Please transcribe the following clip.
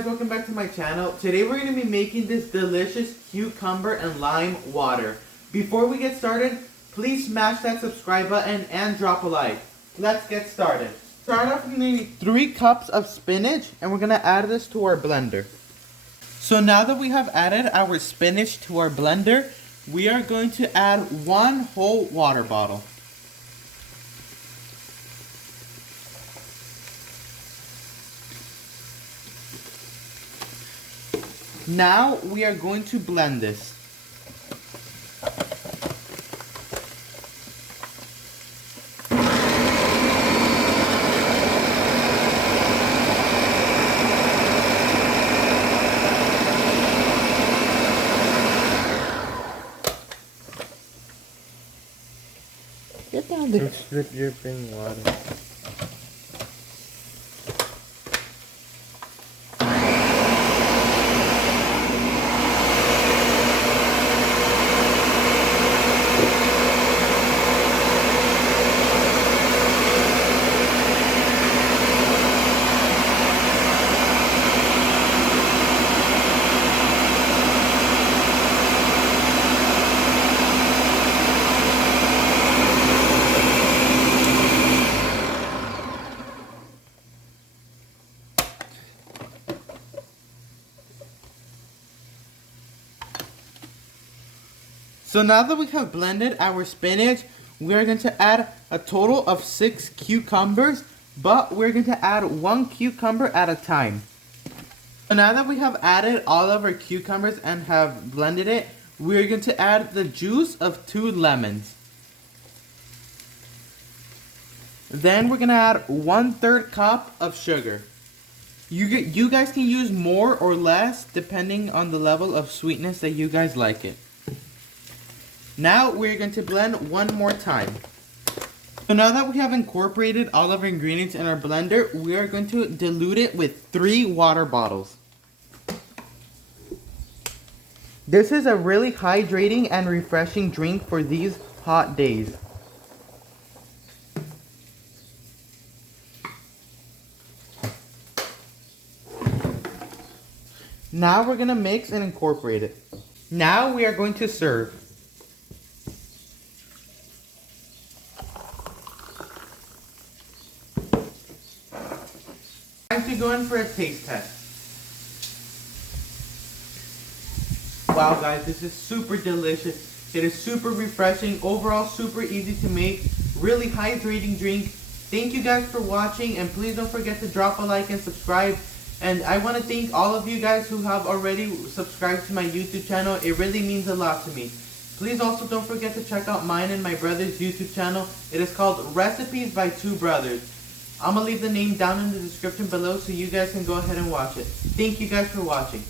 guys, welcome back to my channel. Today we're going to be making this delicious cucumber and lime water. Before we get started, please smash that subscribe button and drop a like. Let's get started. Start off, we're going to need 3 cups of spinach and we're going to add this to our blender. So now that we have added our spinach to our blender, we are going to add 1 whole water bottle. Now we are going to blend this. Get down there. It's dripping water. So now that we have blended our spinach, we are going to add a total of 6 cucumbers, but we're going to add 1 cucumber at a time. So now that we have added all of our cucumbers and have blended it, we're going to add the juice of 2 lemons. Then we're going to add 1/3 cup of sugar. You guys can use more or less depending on the level of sweetness that you guys like it. Now we're going to blend one more time. So now that we have incorporated all of our ingredients in our blender, we are going to dilute it with 3 water bottles. This is a really hydrating and refreshing drink for these hot days. Now we're going to mix and incorporate it. Now we are going to serve. Time to go in for a taste test. Wow guys, this is super delicious. It is super refreshing. Overall super easy to make. Really hydrating drink. Thank you guys for watching, and please don't forget to drop a like and subscribe. And I want to thank all of you guys who have already subscribed to my YouTube channel. It really means a lot to me. Please also don't forget to check out mine and my brother's YouTube channel. It is called Recipes by 2 Brothers. I'm going to leave the name down in the description below so you guys can go ahead and watch it. Thank you guys for watching.